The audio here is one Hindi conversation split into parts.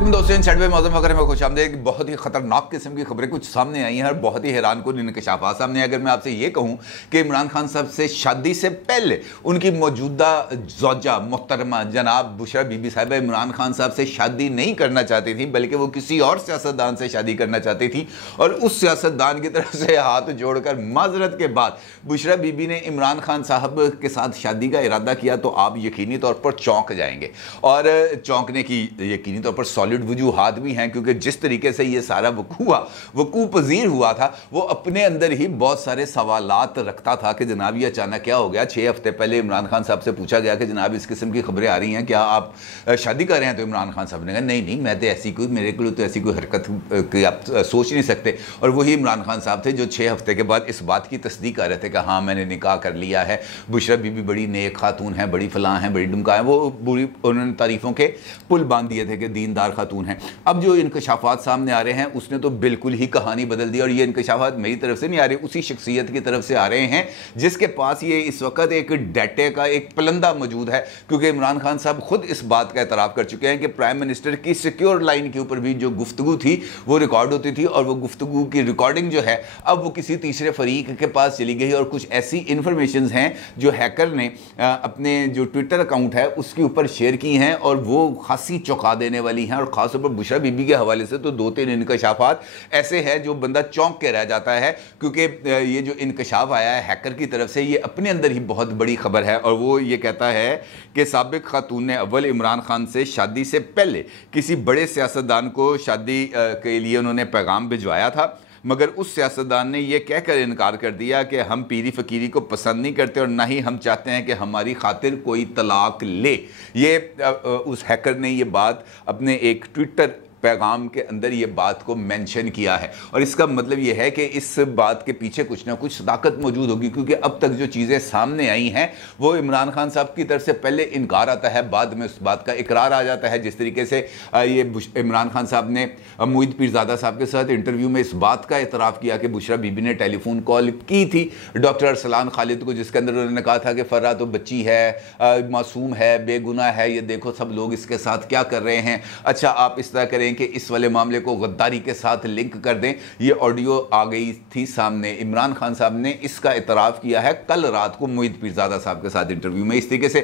अस्सलाम दोस्तों, इनसाइड मौसम वगैरह में खुश आमदीद। बहुत ही खतरनाक किस्म की खबरें कुछ सामने आई हैं और बहुत ही हैरानकुन इंकशाफात सामने। अगर मैं आपसे ये कहूँ कि इमरान खान साहब से शादी से पहले उनकी मौजूदा ज़ौजा मोहतरमा जनाब बुशरा बीबी साहिबा इमरान खान साहब से शादी नहीं करना चाहती थी, बल्कि वो किसी और सियासतदान से शादी करना चाहती थी। और उस सियासतदान की तरफ से हाथ जोड़कर माजरत के बाद बुशरा बीबी ने इमरान खान साहब के साथ शादी का इरादा किया, तो आप यकीनी तौर पर चौंक जाएंगे। और चौंकने की यकीनी तौर पर सॉलिड वजूहात भी हैं, क्योंकि जिस तरीके से ये सारा वकूफ़ पजीर हुआ था, वो अपने अंदर ही बहुत सारे सवालात रखता था कि जनाब ये अचानक क्या हो गया। 6 हफ्ते पहले इमरान खान साहब से पूछा गया कि जनाब इस किस्म की खबरें आ रही हैं, क्या आप शादी कर रहे हैं? तो इमरान खान साहब ने कहा नहीं नहीं, मैं तो ऐसी कोई, मेरे को तो ऐसी कोई हरकत की आप सोच नहीं सकते। और वही इमरान खान साहब थे जो 6 हफ्ते के बाद इस बात की तस्दीक कर रहे थे कि हाँ मैंने निकाह कर लिया है, बुशरा बीबी बड़ी नेक खातून है, बड़ी फलां है, बड़ी डुमका है। वो बुरी उन्होंने तारीफ़ों के पुल बांध दिए थे कि दीनदार खातून है। अब जो इंकशाफात सामने आ रहे हैं उसने तो बिल्कुल ही कहानी बदल दी। और ये इंकशाफात मेरी तरफ से नहीं आ रहे, उसी शख्सियत की तरफ से आ रहे हैं जिसके पास ये इस वक्त एक डाटे का एक पलंदा मौजूद है। क्योंकि इमरान खान साहब खुद इस बात का एतराफ़ कर चुके हैं कि प्राइम मिनिस्टर की सिक्योर लाइन के ऊपर भी जो गुफ्तगू थी वो रिकॉर्ड होती थी, और वो गुफ्तगू की रिकॉर्डिंग जो है अब वो किसी तीसरे फरीक के पास चली गई। और कुछ ऐसी इंफॉर्मेशन हैं जो हैकर ने अपने जो ट्विटर अकाउंट है उसके ऊपर शेयर की हैं, और वो खासी चौंका देने वाली हैं। और ख़ासतौर पर बुशरा बीबी के हवाले से तो 2-3 इंकशाफात ऐसे हैं जो बंदा चौंक के रह जाता है। क्योंकि ये जो इंकशाफ आया है हैकर की तरफ से, ये अपने अंदर ही बहुत बड़ी खबर है। और वो ये कहता है कि साबिक खातून ने अव्वल इमरान खान से शादी से पहले किसी बड़े सियासतदान को शादी के लिए उन्होंने पैगाम भिजवाया था, मगर उस सियासतदान ने यह कहकर इनकार कर दिया कि हम पीरी फ़कीरी को पसंद नहीं करते और ना ही हम चाहते हैं कि हमारी खातिर कोई तलाक ले। ये उस हैकर ने ये बात अपने एक ट्विटर पैगाम के अंदर ये बात को मेंशन किया है। और इसका मतलब ये है कि इस बात के पीछे कुछ ना कुछ सदाकत मौजूद होगी, क्योंकि अब तक जो चीज़ें सामने आई हैं वो इमरान खान साहब की तरफ से पहले इनकार आता है, बाद में उस बात का इकरार आ जाता है। जिस तरीके से ये इमरान खान साहब ने मोईद पीरज़ादा साहब के साथ इंटरव्यू में इस बात का एतराफ़ किया कि बुशरा बीबी ने टेलीफोन कॉल की थी डॉक्टर अरसलान खालिद को, जिसके अंदर उन्होंने कहा था कि फ़र्रा तो बच्ची है, मासूम है, बेगुनाह है, ये देखो सब लोग इसके साथ क्या कर रहे हैं। अच्छा आप इस तरह करें कि इस वाले मामले को गद्दारी के साथ लिंक कर दें। ये ऑडियो आ गई थी सामने। इमरान खान साहब ने इसका इतराफ़ किया है कल रात को मोईद पीरज़ादा साहब के साथ इंटरव्यू में। इस तरीके से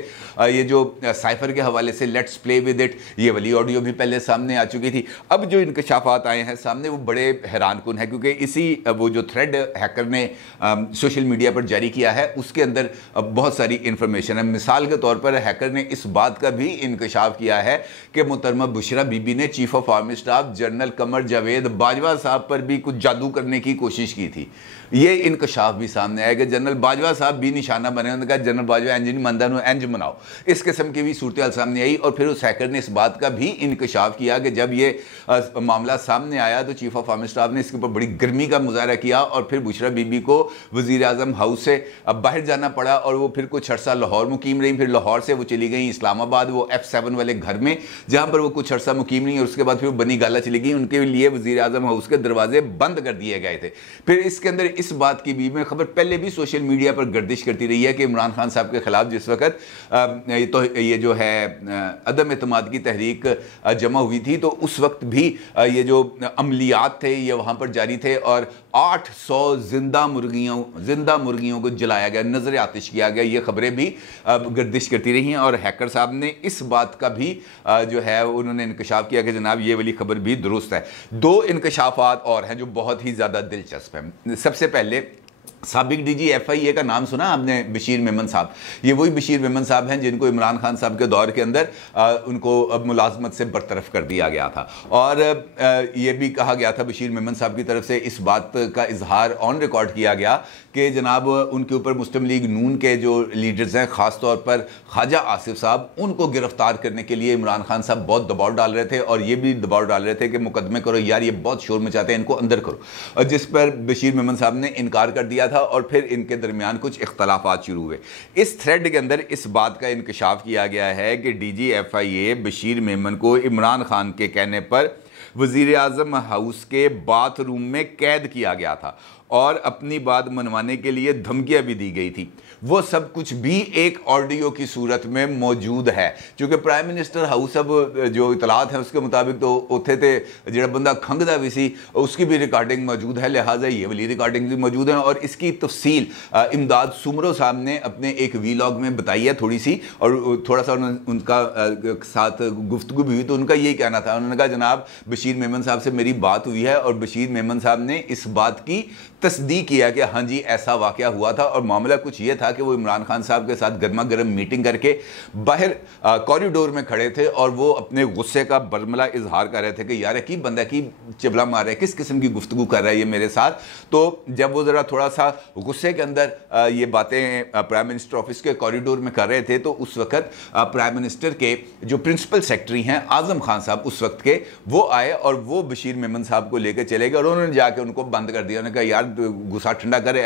ये जो साइफर के हवाले से लेट्स प्ले विद इट, ये वाली ऑडियो भी पहले सामने आ चुकी थी। अब जो इंकशाफात आए हैं सामने वो बड़े हैरानकुन है, क्योंकि इसी वो जो थ्रेड हैकर ने सोशल मीडिया पर जारी किया है उसके अंदर बहुत सारी इंफॉर्मेशन है। मिसाल के तौर पर हैकर ने इस बात का भी इंकशाफ किया है कि मोहतरमा बुशरा बीबी ने chief of army staff general Qamar Javed Bajwa साहब पर भी कुछ जादू करने की कोशिश की थी। ये इंकशाफ भी सामने आया कि जनरल बाजवा साहब भी निशाना बने। उन्होंने कहा जनरल बाजवा इंजन मंदा एंज मनाओ, इस किस्म की भी सूरत हाल सामने आई। और फिर उस हैकर ने इस बात का भी इंकशाफ किया कि जब ये मामला सामने आया तो चीफ ऑफ आर्मी स्टाफ ने इसके ऊपर बड़ी गर्मी का मुजाहरा किया, और फिर बुशरा बीबी को वज़ीर आज़म हाउस से बाहर जाना पड़ा, और वो फिर कुछ अर्सा लाहौर मुकीम रही। फिर लाहौर से वो चली गई इस्लामाबाद, वो F7 वाले घर में, जहाँ पर वो कुछ अर्सा मुकीम रही। और उसके बाद फिर वो बनी गाला चली गई। उनके लिए वज़ीर आज़म हाउस के दरवाजे बंद कर दिए गए थे। फिर इसके अंदर इस बात की भी में खबर पहले भी सोशल मीडिया पर गर्दिश करती रही है कि इमरान खान साहब के खिलाफ जिस वक्त तो ये जो है अदम एतमाद की तहरीक जमा हुई थी, तो उस वक्त भी ये जो अमलियात थे ये वहाँ पर जारी थे, और 800 जिंदा मुर्गियों को जलाया गया, नजर आतिश किया गया। ये खबरें भी गर्दिश करती रही हैं। और हैकर साहब ने इस बात का भी जो है उन्होंने इंकशाफ किया कि जनाब ये वाली खबर भी दुरुस्त है। 2 इंकशाफात और हैं जो बहुत ही ज़्यादा दिलचस्प हैं। सबसे पहले साबिक DG FIA का नाम सुना आपने, बशीर मेमन साहब। ये वही बशीर मेमन साहब हैं जिनको इमरान खान साहब के दौर के अंदर उनको अब मुलाजमत से बरतरफ कर दिया गया था। और ये भी कहा गया था बशीर मेमन साहब की तरफ से, इस बात का इजहार ऑन रिकॉर्ड किया गया कि जनाब उनके ऊपर मुस्लिम लीग नून के जो लीडर्स हैं, ख़ास तौर पर ख्वाजा आसिफ साहब, उनको गिरफ्तार करने के लिए इमरान खान साहब बहुत दबाव डाल रहे थे। और ये भी दबाव डाल रहे थे कि मुकदमे करो यार, ये बहुत शोर मचाते हैं, इनको अंदर करो। और जिस पर बशीर मेमन साहब ने इनकार कर दिया था, और फिर इनके दरमियान कुछ इख्तलाफात शुरू हुए। इस थ्रेड के अंदर इस बात का इंकशाफ किया गया है कि DG FIA बशीर मेमन को इमरान खान के कहने पर वज़ीर आज़म हाउस के बाथरूम में कैद किया गया था, और अपनी बात मनवाने के लिए धमकियां भी दी गई थी। वो सब कुछ भी एक ऑडियो की सूरत में मौजूद है। क्योंकि प्राइम मिनिस्टर हाउस अब जो इतलात है उसके मुताबिक तो उत्थे ते जो बंदा खंघदा भी सी उसकी भी रिकॉर्डिंग मौजूद है, लिहाजा ये वाली रिकॉर्डिंग भी मौजूद है। और इसकी तफसील इमदाद सुमरो साहब ने अपने एक वीलॉग में बताई है थोड़ी सी, और थोड़ा सा उनका साथ गुफ्तगू भी हुई तो उनका यही कहना था। उन्होंने कहा जनाब बशीर मेमन साहब से मेरी बात हुई है और बशीर मेमन साहब ने इस बात की तस्दीक किया कि हाँ जी ऐसा वाकया हुआ था। और मामला कुछ ये था कि वो इमरान खान साहब के साथ गर्मा गर्म मीटिंग करके बाहर कॉरिडोर में खड़े थे और वो अपने गुस्से का बरमला इजहार कर रहे थे कि यार की बंदा की चिबला मार रहा है, किस किस्म की गुफ्तगू कर रहा है ये मेरे साथ। तो जब वो ज़रा थोड़ा सा गुस्से के अंदर ये बातें प्राइम मिनिस्टर ऑफिस के कॉरिडोर में कर रहे थे तो उस वक्त प्राइम मिनिस्टर के जो प्रिंसिपल सेक्रेटरी हैं आजम खान साहब उस वक्त के, वो आए और वो बशीर मेमन साहब को लेकर चले गए और उन्होंने जाके उनको बंद कर दिया। उन्होंने कहा यार गुस्सा ठंडा करे,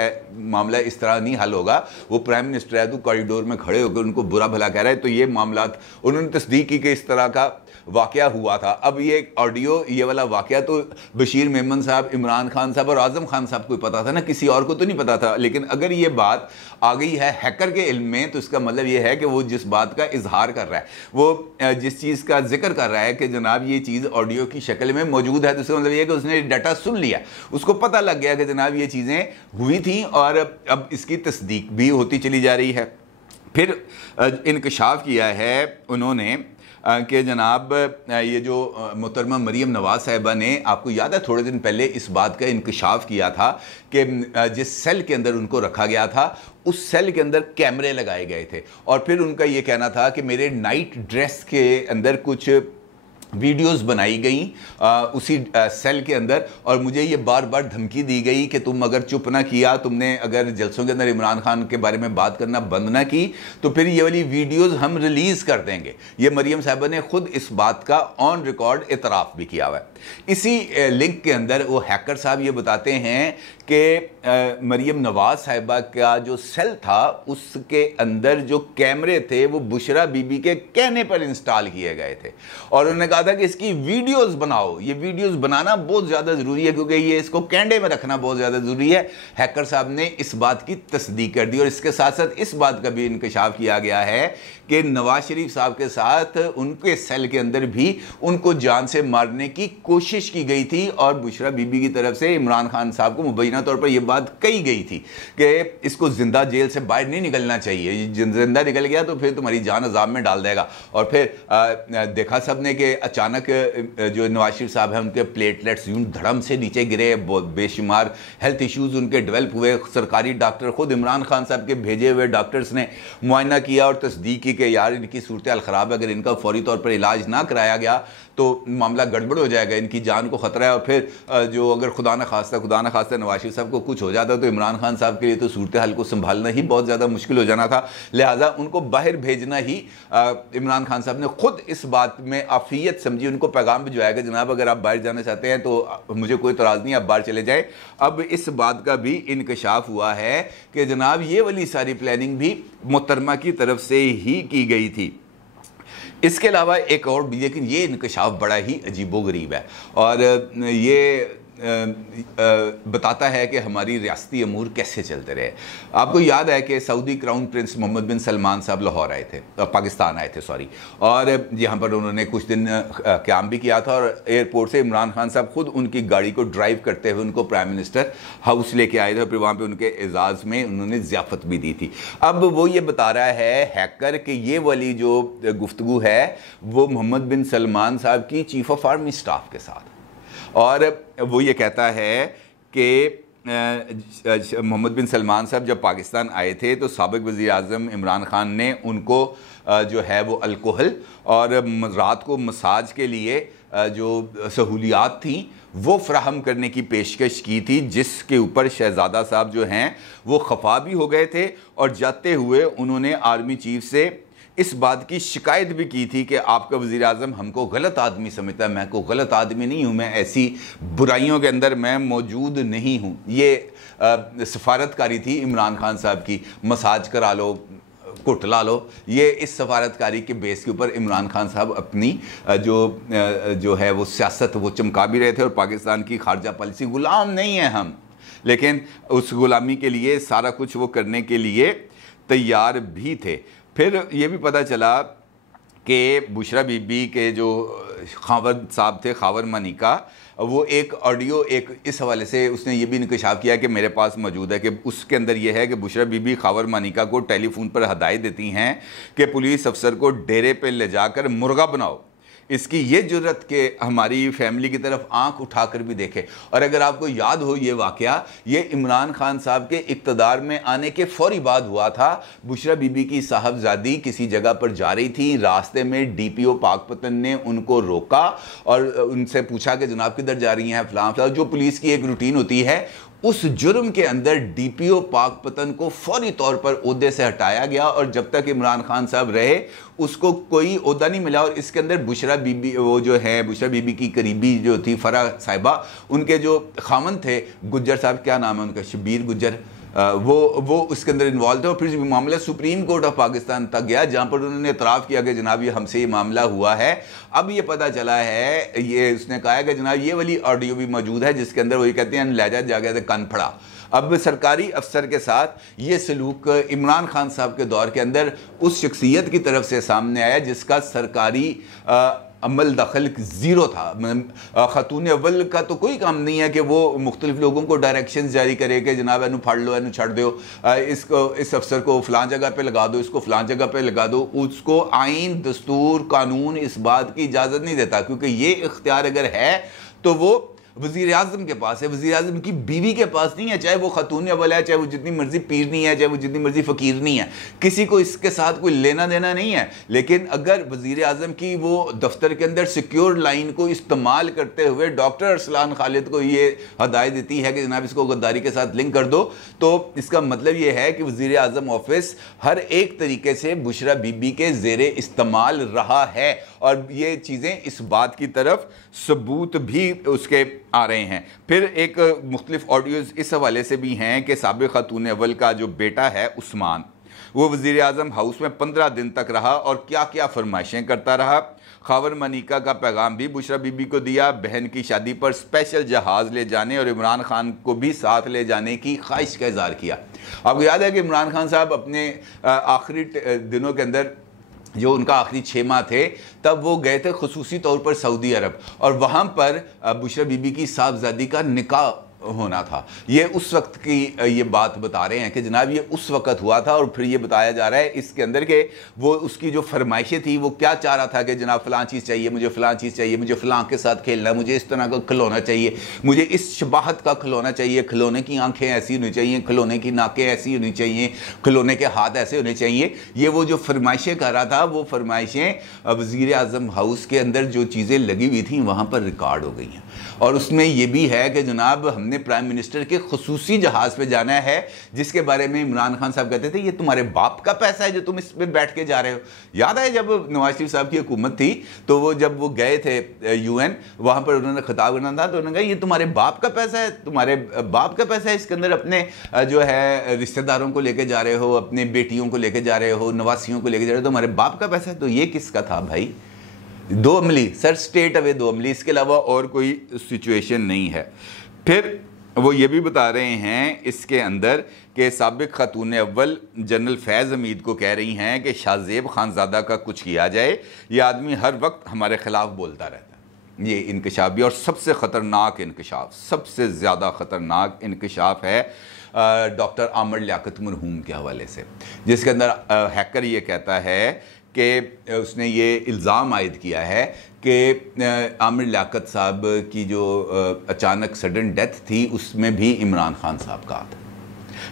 मामला इस तरह नहीं हल होगा, वो प्राइम मिनिस्टर है, तो कॉरिडोर में खड़े होकर उनको बुरा भला कह रहा है। तो ये मामला उन्होंने तस्दीक की कि इस तरह का वाकया हुआ था। अब ये ऑडियो ये वाला वाकया तो बशीर मेमन साहब, इमरान खान साहब और आजम खान साहब को पता था ना, किसी और को तो नहीं पता था। लेकिन अगर ये बात आ गई है हैकर के इल्म में तो इसका मतलब ये है कि वो जिस बात का इजहार कर रहा है, वो जिस चीज़ का जिक्र कर रहा है कि जनाब ये चीज़ ऑडियो की शक्ल में मौजूद है, तो इसका मतलब ये है कि उसने डाटा सुन लिया, उसको पता लग गया कि जनाब ये चीज़ें हुई थी और अब इसकी तस्दीक भी होती चली जा रही है। फिर इंकशाफ किया है उन्होंने कि जनाब ये जो मोहतरमा मरीम नवाज़ साहिबा ने, आपको याद है थोड़े दिन पहले इस बात का इंकशाफ किया था कि जिस सेल के अंदर उनको रखा गया था उस सेल के अंदर कैमरे लगाए गए थे और फिर उनका ये कहना था कि मेरे नाइट ड्रेस के अंदर कुछ वीडियोस बनाई गई उसी सेल के अंदर और मुझे ये बार बार धमकी दी गई कि तुम अगर चुप ना किया, तुमने अगर जलसों के अंदर इमरान खान के बारे में बात करना बंद ना की तो फिर ये वाली वीडियोस हम रिलीज़ कर देंगे। ये मरीम साहिबा ने खुद इस बात का ऑन रिकॉर्ड इतराफ़ भी किया हुआ है। इसी लिंक के अंदर वो हैकर साहब ये बताते हैं कि मरीम नवाज़ साहिबा का जो सेल था उसके अंदर जो कैमरे थे वो बुशरा बीबी के कहने पर इंस्टॉल किए गए थे और उन्होंने कहा था कि इसकी वीडियोस बनाओ। ये वीडियोस बनाना बहुत ज़्यादा ज़रूरी है क्योंकि ये इसको कैंडे में रखना बहुत ज़्यादा ज़रूरी है। हैकर साहब ने इस बात की तस्दीक कर दी और इसके साथ साथ इस बात का भी इंकशाफ किया गया है कि नवाज शरीफ साहब के साथ उनके सेल के अंदर भी उनको जान से मारने की कोशिश की गई थी और बुशरा बीबी की तरफ से इमरान खान साहब को मुबैना तौर पर यह बात कही गई थी कि इसको जिंदा जेल से बाहर नहीं निकलना चाहिए, जिंदा निकल गया तो फिर तुम्हारी जान अजाब में डाल देगा। और फिर देखा सबने कि अचानक जो नवाज शरीफ साहब हैं उनके प्लेटलेट्स यूं धड़म से नीचे गिरे, बेशुमार हेल्थ इश्यूज उनके डेवलप हुए। सरकारी डॉक्टर खुद इमरान खान साहब के भेजे हुए डॉक्टर्स ने मुआयना किया और तस्दीक की कि यार इनकी सूरत हाल ख़राब है, अगर इनका फौरी तौर पर इलाज ना कराया गया तो मामला गड़बड़ हो जाएगा, इनकी जान को ख़तरा है। और फिर जो अगर खुदा न खास्ता नवाज शरीफ साहब को कुछ हो जाता तो इमरान खान साहब के लिए तो सूरत हाल को संभालना ही बहुत ज़्यादा मुश्किल हो जाना था। लिहाजा उनको बाहर भेजना ही इमरान खान साहब ने खुद इस बात में आफियत समझी, उनको पैगाम भिजवाया कि जनाब अगर आप बाहर जाना चाहते हैं तो मुझे कोई इतराज़ नहीं, आप बाहर चले जाएँ। अब इस बात का भी इंकशाफ हुआ है कि जनाब ये वाली सारी प्लानिंग भी मोहतरमा की तरफ से ही की गई थी। इसके अलावा एक और भी, लेकिन ये इंकशाफ बड़ा ही अजीबोगरीब है और ये बताता है कि हमारी रियासती अमूर कैसे चलते रहे। आपको याद है कि सऊदी क्राउन प्रिंस मोहम्मद बिन सलमान साहब लाहौर आए थे, पाकिस्तान आए थे सॉरी, और यहाँ पर उन्होंने कुछ दिन क़याम भी किया था और एयरपोर्ट से इमरान खान साहब खुद उनकी गाड़ी को ड्राइव करते हुए उनको प्राइम मिनिस्टर हाउस लेके आए थे और फिर वहाँ पर उनके एजाज़ में उन्होंने ज़ियाफ़त भी दी थी। अब वो ये बता रहा है हैकर कि ये वाली जो गुफ्तगू है वो मोहम्मद बिन सलमान साहब की चीफ़ ऑफ आर्मी स्टाफ के साथ, और वो ये कहता है कि मोहम्मद बिन सलमान साहब जब पाकिस्तान आए थे तो साबिक़ वज़ीर आज़म इमरान खान ने उनको जो है वो अल्कोहल और रात को मसाज के लिए जो सहूलियात थी वो फ़राहम करने की पेशकश की थी, जिसके ऊपर शहज़ादा साहब जो हैं वो खफा भी हो गए थे और जाते हुए उन्होंने आर्मी चीफ से इस बात की शिकायत भी की थी कि आपका वज़ीर आज़म हमको गलत आदमी समझता है। मैं को गलत आदमी नहीं हूँ, मैं ऐसी बुराइयों के अंदर मैं मौजूद नहीं हूँ। ये सफारतकारी थी इमरान खान साहब की, मसाज करा लो, कुटला लो, ये इस सफारतकारी के बेस के ऊपर इमरान खान साहब अपनी जो है वो सियासत वो चमका भी रहे थे और पाकिस्तान की खारजा पॉलिसी, गुलाम नहीं है हम, लेकिन उस गुलामी के लिए सारा कुछ वो करने के लिए तैयार भी थे। फिर ये भी पता चला कि बुशरा बीबी के जो खावर साहब थे, खावर मनिका, वो एक ऑडियो एक इस हवाले से उसने ये भी इंकशाफ किया कि मेरे पास मौजूद है कि उसके अंदर ये है कि बुशरा बीबी खावर मनिका को टेलीफोन पर हदायत देती हैं कि पुलिस अफसर को डेरे पे ले जाकर मुर्गा बनाओ। इसकी ये जुर्रत कि हमारी फैमिली की तरफ आंख उठाकर भी देखे। और अगर आपको याद हो ये वाक़या, ये इमरान खान साहब के इक़्तिदार में आने के फौरी बाद हुआ था। बुशरा बीबी की साहबजादी किसी जगह पर जा रही थी, रास्ते में DPO पाकपतन ने उनको रोका और उनसे पूछा कि जनाब किधर जा रही हैं, फलां फलां, जो पुलिस की एक रूटीन होती है। उस जुर्म के अंदर DPO पाकपतन को फौरी तौर पर ओहदे से हटाया गया और जब तक इमरान खान साहब रहे उसको कोई ओहदा नहीं मिला। और इसके अंदर बुशरा बीबी, वो जो है बुशरा बीबी की करीबी जो थी फरा साहिबा, उनके जो खामन थे गुज्जर साहब, क्या नाम है उनका, शबीर गुज्जर, वो उसके अंदर इन्वॉल्व थे। और फिर मामला सुप्रीम कोर्ट ऑफ पाकिस्तान तक गया जहाँ पर उन्होंने इतराफ़ किया कि जनाब ये हमसे ये मामला हुआ है। अब ये पता चला है, ये उसने कहा है कि जनाब ये वाली ऑडियो भी मौजूद है जिसके अंदर वही कहते हैं लहजा जा गया था, कान फड़ा। अब सरकारी अफसर के साथ ये सलूक इमरान खान साहब के दौर के अंदर उस शख्सियत की तरफ से सामने आया जिसका सरकारी अमल दखल ज़ीरो था। ख़ातून अव्वल का तो कोई काम नहीं है कि वो मुख्तलिफ लोगों को डायरेक्शन जारी करे कि जनाब एनू फाड़ लो, एनू छड़ दो, इसको इस अफसर को फ़लाँ जगह पे लगा दो, इसको फ़लाँ जगह पे लगा दो। उसको आइन, दस्तूर, कानून इस बात की इजाज़त नहीं देता, क्योंकि ये इख्तियार अगर है तो वो वज़ीर आज़म के पास है, वज़ीर आज़म की बीवी के पास नहीं है। चाहे वो खातून अव्वल है, चाहे वो जितनी मर्जी पीरनी है, चाहे वो जितनी मर्जी फ़कीरनी है, किसी को इसके साथ कोई लेना देना नहीं है। लेकिन अगर वज़ीर आज़म की वो दफ्तर के अंदर सिक्योर लाइन को इस्तेमाल करते हुए डॉक्टर अरसलान खालिद को ये हदायत देती है कि जनाब इसको गद्दारी के साथ लिंक कर दो, तो इसका मतलब ये है कि वज़ीर आज़म ऑफिस हर एक तरीके से बुशरा बीबी के ज़ेरे इस्तेमाल रहा है। और ये चीज़ें इस बात की तरफ सबूत भी उसके आ रहे हैं। फिर एक मुख्तलिफ ऑडियोज़ इस हवाले से भी हैं कि साबिक़ खातून अव्वल का जो बेटा है उस्मान, वो वज़ीर आज़म हाउस में 15 दिन तक रहा और क्या क्या फरमाइशें करता रहा। खावर मनिका का पैगाम भी बुशरा बीबी को दिया, बहन की शादी पर स्पेशल जहाज़ ले जाने और इमरान खान को भी साथ ले जाने की ख्वाहिश का इज़हार किया। आपको याद है कि इमरान खान साहब अपने आखिरी दिनों के अंदर, जो उनका आखिरी 6 माह थे, तब वो गए थे खुसूसी तौर पर सऊदी अरब और वहाँ पर बुशरा बीबी की साहबजादी का निकाह होना था। ये उस वक्त की ये बात बता रहे हैं कि जनाब ये उस वक्त हुआ था। और फिर ये बताया जा रहा है इसके अंदर के वो उसकी जो फरमाइशें थी, वो क्या चाह रहा था कि जनाब फ़लाँ चीज़ चाहिए, मुझे फ़लाँ चीज़ चाहिए, मुझे फ़लाँ के साथ खेलना, मुझे इस तरह का खिलौना चाहिए, मुझे इस शबाहत का खिलौना चाहिए, खिलौने की आंखें ऐसी होनी चाहिए, खिलौने की नाकें ऐसी होनी चाहिए, खिलौने के हाथ ऐसे होने चाहिए। ये वो जो फरमाइशें कर रहा था, वो फरमाइशें वज़ीर आज़म हाउस के अंदर जो चीज़ें लगी हुई थी वहाँ पर रिकॉर्ड हो गई हैं। और उसमें ये भी है कि जनाब हमने प्राइम मिनिस्टर के खुसूसी जहाज़ पे जाना है, जिसके बारे में इमरान खान साहब कहते थे ये तुम्हारे बाप का पैसा है जो तुम इस पे बैठ के जा रहे हो। याद है जब नवाज शरीफ साहब की हुकूमत थी तो वो जब वो गए थे UN, वहाँ पर उन्होंने खिताब करना था तो उन्होंने कहा ये तुम्हारे बाप का पैसा है, तुम्हारे बाप का पैसा है, इसके अंदर अपने जो है रिश्तेदारों को लेके जा रहे हो, अपने बेटियों को लेके जा रहे हो, नवासियों को लेके जा रहे हो, तुम्हारे बाप का पैसा है। तो ये किसका था भाई? 2 अमली, सर स्टेट अवे 2 अमली, इसके अलावा और कोई सिचुएशन नहीं है। फिर वो ये भी बता रहे हैं इसके अंदर कि साबिक़ खातून अव्वल जनरल फैज़ हमीद को कह रही हैं कि शाहज़ेब खानज़ादा का कुछ किया जाए, ये आदमी हर वक्त हमारे ख़िलाफ़ बोलता रहता है। ये इंकशाफ भी, और सबसे ख़तरनाक इंकशाफ, सबसे ज़्यादा ख़तरनाक इंकशाफ है डॉक्टर आमिर लियाकत मरहूम के हवाले से, जिसके अंदर हैकर ये कहता है कि उसने ये इल्ज़ाम आयद किया है कि आमिर लियाकत साहब की जो अचानक सडन डेथ थी उसमें भी इमरान खान साहब का था।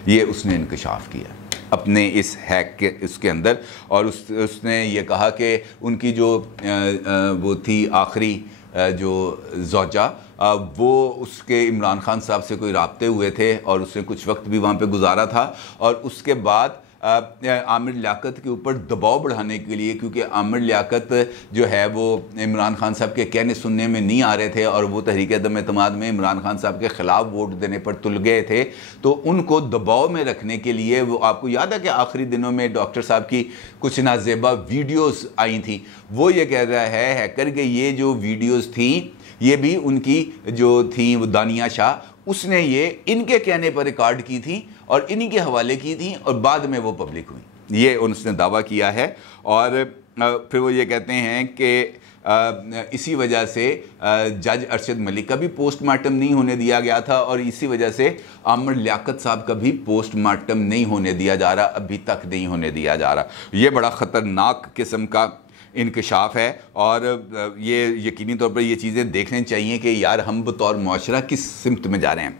ये उसने इंकशाफ किया अपने इस हैक के उसके अंदर। और उसने ये कहा कि उनकी जो वो थी आखिरी जो ज़ौजा, वो उसके इमरान खान साहब से कोई राब्ते हुए थे और उसने कुछ वक्त भी वहाँ पे गुजारा था। और उसके बाद आमिर लियाकत के ऊपर दबाव बढ़ाने के लिए, क्योंकि आमिर लियाकत जो है वो इमरान खान साहब के कहने सुनने में नहीं आ रहे थे और वो तहरीक अदम एतमाद में इमरान खान साहब के ख़िलाफ़ वोट देने पर तुल गए थे, तो उनको दबाव में रखने के लिए वो, आपको याद है कि आखिरी दिनों में डॉक्टर साहब की कुछ नाजेबा वीडियोज़ आई थी। वो ये कह रहा है हैकर कि ये जो वीडियोज़ थी ये भी उनकी जो थी वो दानिया शाह, उसने ये इनके कहने पर रिकॉर्ड की थी और इन्हीं के हवाले की थी और बाद में वो पब्लिक हुई, ये उसने दावा किया है। और फिर वो ये कहते हैं कि इसी वजह से जज अरशद मलिक का भी पोस्टमार्टम नहीं होने दिया गया था और इसी वजह से आमिर लियाकत साहब का भी पोस्टमार्टम नहीं होने दिया जा रहा, अभी तक नहीं होने दिया जा रहा। ये बड़ा ख़तरनाक किस्म का इंकशाफ है और ये यकीनी तौर पर ये चीज़ें देखनी चाहिए कि यार हम बतौर मुआशरा किस सिमत में जा रहे हैं।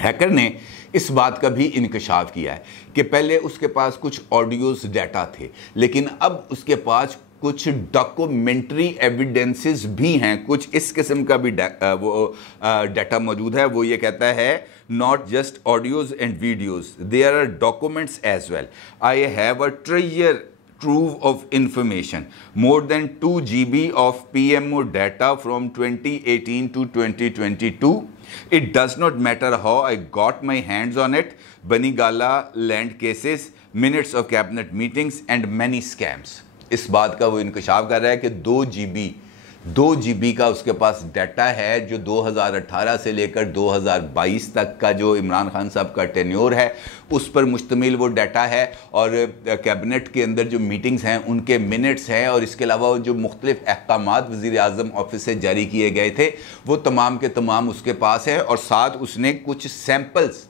हैकर ने इस बात का भी इंकशाफ किया है कि पहले उसके पास कुछ ऑडियोज़ डाटा थे, लेकिन अब उसके पास कुछ डॉक्यूमेंट्री एविडेंसेस भी हैं, कुछ इस किस्म का भी डाटा मौजूद है। वो ये कहता है not just audios and videos, there are documents as well. I have a treasure trove of information, more than 2 GB of PMO data from 2018 to 2022. It does not matter how I got my hands on it. Banigala land cases, minutes of cabinet meetings and many scams. इस बात का वो इंकशाफ कर रहा है कि 2 GB का उसके पास डाटा है जो 2018 से लेकर 2022 तक का जो इमरान खान साहब का टेन्योर है उस पर मुश्तमिल वो डाटा है और कैबिनेट के अंदर जो मीटिंग्स हैं उनके मिनट्स हैं और इसके अलावा जो मुख्तलिफ अहकामात वज़ीर आज़म ऑफिस से जारी किए गए थे वो तमाम के तमाम उसके पास है। और साथ उसने कुछ सैम्पल्स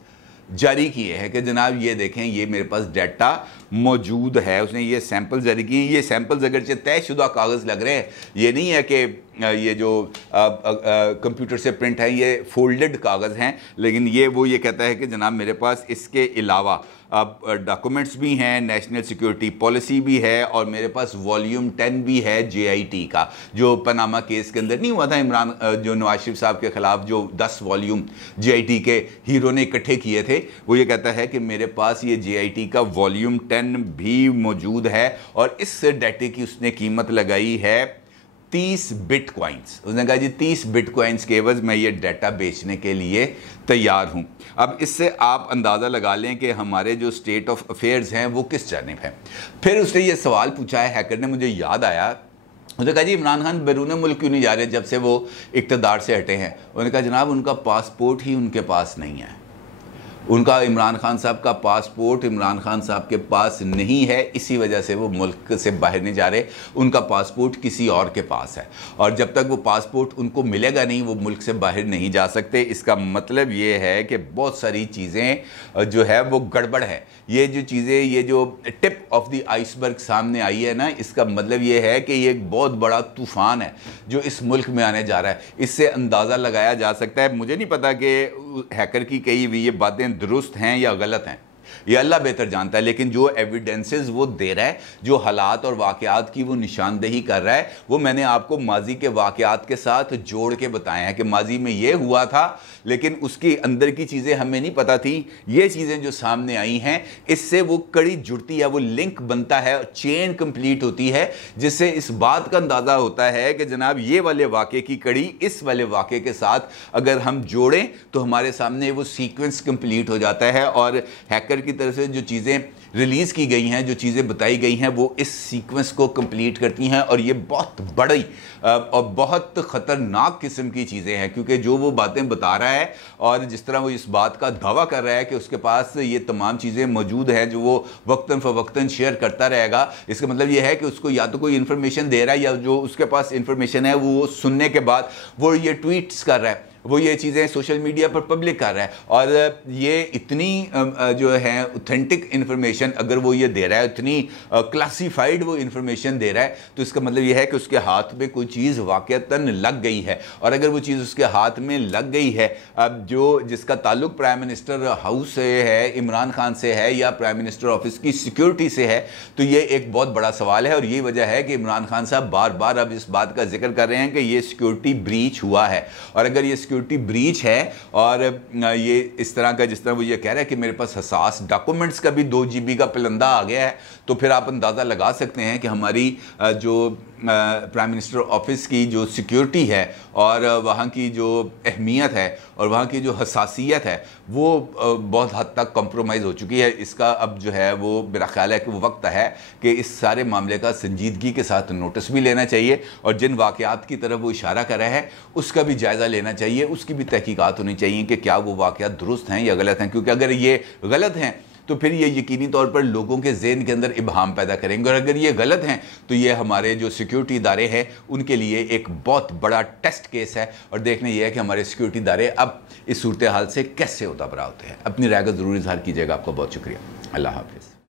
जारी किए हैं कि जनाब ये देखें ये मेरे पास डाटा मौजूद है। उसने ये सैंपल जारी किए। ये सैंपल्स अगरचे तयशुदा कागज़ लग रहे हैं, ये नहीं है कि ये जो कंप्यूटर से प्रिंट है ये फोल्डेड कागज़ हैं, लेकिन ये कहता है कि जनाब मेरे पास इसके अलावा डॉक्यूमेंट्स भी हैं, नेशनल सिक्योरिटी पॉलिसी भी है और मेरे पास वॉल्यूम 10 भी है JIT का, जो पनामा केस के अंदर नहीं हुआ था इमरान जो नवाज शरीफ साहब के ख़िलाफ़ जो 10 वॉल्यूम JIT के हीरो ने इकट्ठे किए थे। वो ये कहता है कि मेरे पास ये JIT का वॉल्यूम 10 भी मौजूद है और इस डाटे की उसने कीमत लगाई है 30 बिटकॉइंस। उसने कहा जी 30 बिटकॉइंस के एवज मैं ये डाटा बेचने के लिए तैयार हूँ। अब इससे आप अंदाज़ा लगा लें कि हमारे जो स्टेट ऑफ अफेयर्स हैं वो किस जानिब हैं। फिर उसने ये सवाल पूछा है हैकर ने, मुझे याद आया, उसने कहा जी इमरान खान बैरून मुल्क क्यों नहीं जा रहे जब से वो इक़्तिदार से हटे हैं। उन्होंने कहा जनाब उनका पासपोर्ट ही उनके पास नहीं है, उनका इमरान खान साहब का पासपोर्ट इमरान खान साहब के पास नहीं है, इसी वजह से वो मुल्क से बाहर नहीं जा रहे। उनका पासपोर्ट किसी और के पास है और जब तक वो पासपोर्ट उनको मिलेगा नहीं वो मुल्क से बाहर नहीं जा सकते। इसका मतलब ये है कि बहुत सारी चीज़ें जो है वो गड़बड़ है। ये जो चीज़ें, ये जो टिप ऑफ द आइसबर्ग सामने आई है ना, इसका मतलब ये है कि ये एक बहुत बड़ा तूफ़ान है जो इस मुल्क में आने जा रहा है। इससे अंदाज़ा लगाया जा सकता है, मुझे नहीं पता कि हैकर की कही हुई ये बातें दुरुस्त हैं या गलत हैं, ये अल्लाह बेहतर जानता है, लेकिन जो एविडेंसेस वो दे रहा है, जो हालात और वाक़यात की वो निशानदेही कर रहा है, वो मैंने आपको माजी के वाक़यात के साथ जोड़ के बताया है कि माजी में ये हुआ था लेकिन उसके अंदर की चीज़ें हमें नहीं पता थी। ये चीज़ें जो सामने आई हैं इससे वो कड़ी जुड़ती है, वो लिंक बनता है, चेन कंप्लीट होती है, जिससे इस बात का अंदाज़ा होता है कि जनाब ये वाले वाक़े की कड़ी इस वाले वाक़े के साथ अगर हम जोड़ें तो हमारे सामने वो सीक्वेंस कंप्लीट हो जाता है। और हैकर की तरफ से जो चीज़ें रिलीज़ की गई हैं, जो चीज़ें बताई गई हैं, वो इस सीक्वेंस को कंप्लीट करती हैं और ये बहुत बड़ी और बहुत ख़तरनाक किस्म की चीज़ें हैं, क्योंकि जो वो बातें बता रहा है और जिस तरह वो इस बात का दावा कर रहा है कि उसके पास ये तमाम चीज़ें मौजूद हैं जो वो वक्तन फ़वक्तन शेयर करता रहेगा, इसका मतलब ये है कि उसको या तो कोई इन्फॉर्मेशन दे रहा है या जो उसके पास इन्फॉर्मेशन है वो सुनने के बाद वो ये ट्वीट्स कर रहा है, वो ये चीज़ें सोशल मीडिया पर पब्लिक कर रहा है। और ये इतनी जो है ऑथेंटिक इन्फॉर्मेशन अगर वो ये दे रहा है, इतनी क्लासीफाइड वो इन्फॉर्मेशन दे रहा है, तो इसका मतलब ये है कि उसके हाथ में कोई चीज़ वाक़तन लग गई है। और अगर वो चीज़ उसके हाथ में लग गई है, अब जो जिसका ताल्लुक़ प्राइम मिनिस्टर हाउस से है, इमरान खान से है या प्राइम मिनिस्टर ऑफिस की सिक्योरिटी से है, तो ये एक बहुत बड़ा सवाल है। और ये वजह है कि इमरान खान साहब बार बार अब इस बात का जिक्र कर रहे हैं कि ये सिक्योरिटी ब्रीच हुआ है। और अगर ये सिक्योरिटी ब्रीच है और ये इस तरह का, जिस तरह वो ये कह रहा है कि मेरे पास हसास डॉक्यूमेंट्स का भी 2 GB का पलंदा आ गया है, तो फिर आप अंदाज़ा लगा सकते हैं कि हमारी जो प्राइम मिनिस्टर ऑफिस की जो सिक्योरिटी है और वहाँ की जो अहमियत है और वहाँ की जो हसासियत है वो बहुत हद तक कॉम्प्रोमाइज़ हो चुकी है। इसका अब जो है वो मेरा ख्याल है कि वो वक्त है कि इस सारे मामले का संजीदगी के साथ नोटिस भी लेना चाहिए और जिन वाक़यात की तरफ वो इशारा कर रहा है उसका भी जायज़ा लेना चाहिए, उसकी भी तहकीकात होनी चाहिए कि क्या वो वाक़यात दुरुस्त हैं या गलत हैं, क्योंकि अगर ये गलत हैं तो फिर ये यकीनी तौर पर लोगों के ज़हन के अंदर इबहाम पैदा करेंगे और अगर ये गलत हैं तो ये हमारे जो सिक्योरिटी इदारे हैं उनके लिए एक बहुत बड़ा टेस्ट केस है। और देखना ये है कि हमारे सिक्योरिटी इदारे अब इस सूरत हाल से कैसे उतबरा होते हैं। अपनी राय का ज़रूर इजहार कीजिएगा। आपका बहुत शुक्रिया। अल्लाह हाफ़िज़।